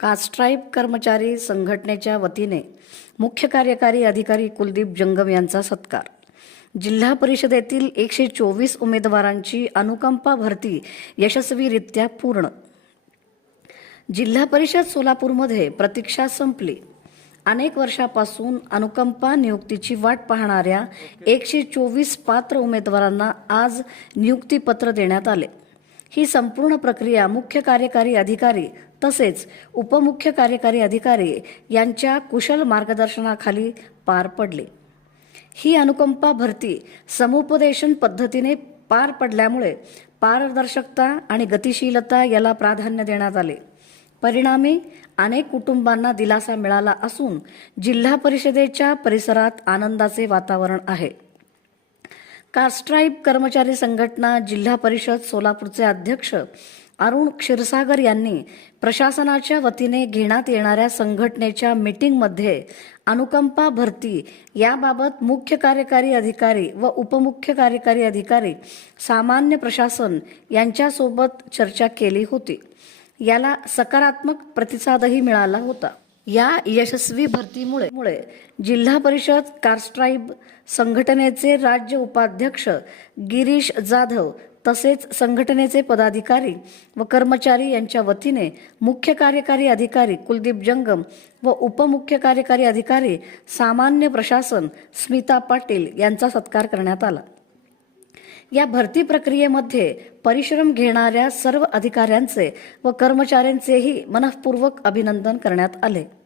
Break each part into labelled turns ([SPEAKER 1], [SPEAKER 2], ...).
[SPEAKER 1] कास्ट्राईब कर्मचारी संघटनेच्या वतीने मुख्य कार्यकारी अधिकारी कुलदीप जंगम यांचा सत्कार. जिल्हा परिषदेतील एकशे चोवीस उमेदवारांची अनुकंपा भरती यशस्वीरित्या पूर्ण. जिल्हा परिषद सोलापूरमध्ये प्रतीक्षा संपली. अनेक वर्षापासून अनुकंपा नियुक्तीची वाट पाहणाऱ्या एकशे चोवीस पात्र उमेदवारांना आज नियुक्तीपत्र देण्यात आले. ही संपूर्ण प्रक्रिया मुख्य कार्यकारी अधिकारी तसेच उपमुख्य कार्यकारी अधिकारी यांच्या कुशल मार्गदर्शनाखाली पार पडली. ही अनुकंपा भरती समुपदेशन पद्धतीने पार पडल्यामुळे पारदर्शकता आणि गतिशीलता याला प्राधान्य देण्यात आले. परिणामी अनेक कुटुंबांना दिलासा मिळाला असून जिल्हा परिषदेच्या परिसरात आनंदाचे वातावरण आहे. कास्ट्राईब कर्मचारी संघटना जिल्हा परिषद सोलापूरचे अध्यक्ष अरुण क्षीरसागर यांनी प्रशासनाच्या वतीने घेण्यात येणाऱ्या संघटनेच्या मीटिंगमध्ये अनुकंपा भरती याबाबत मुख्य कार्यकारी अधिकारी व उपमुख्य कार्यकारी अधिकारी सामान्य प्रशासन यांच्यासोबत चर्चा केली होती. याला सकारात्मक प्रतिसादही मिळाला होता. या यशस्वी भरतीमुळे मुळे जिल्हा परिषद कारस्ट्राईब संघटनेचे राज्य उपाध्यक्ष गिरीश जाधव तसेच संघटनेचे पदाधिकारी व कर्मचारी यांच्या वतीने मुख्य कार्यकारी अधिकारी कुलदीप जंगम व उपमुख्य कार्यकारी अधिकारी सामान्य प्रशासन स्मिता पाटील यांचा सत्कार करण्यात आला. या भरती प्रक्रियेमध्ये परिश्रम घेणाऱ्या सर्व अधिकाऱ्यांचे व कर्मचाऱ्यांचेही मनःपूर्वक अभिनंदन करण्यात आले.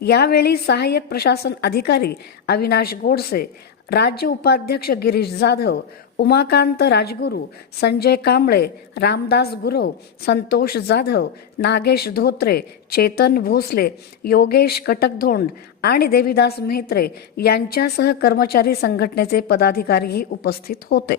[SPEAKER 1] यावेळी सहाय्यक प्रशासन अधिकारी अविनाश गोडसे राज्य उपाध्यक्ष गिरीश जाधव उमाकांत राजगुरू संजय कांबळे रामदास गुरव संतोष जाधव नागेश धोत्रे चेतन भोसले योगेश कटकधोंड आणि देवीदास मेहत्रे यांच्यासह कर्मचारी संघटनेचे पदाधिकारीही उपस्थित होते.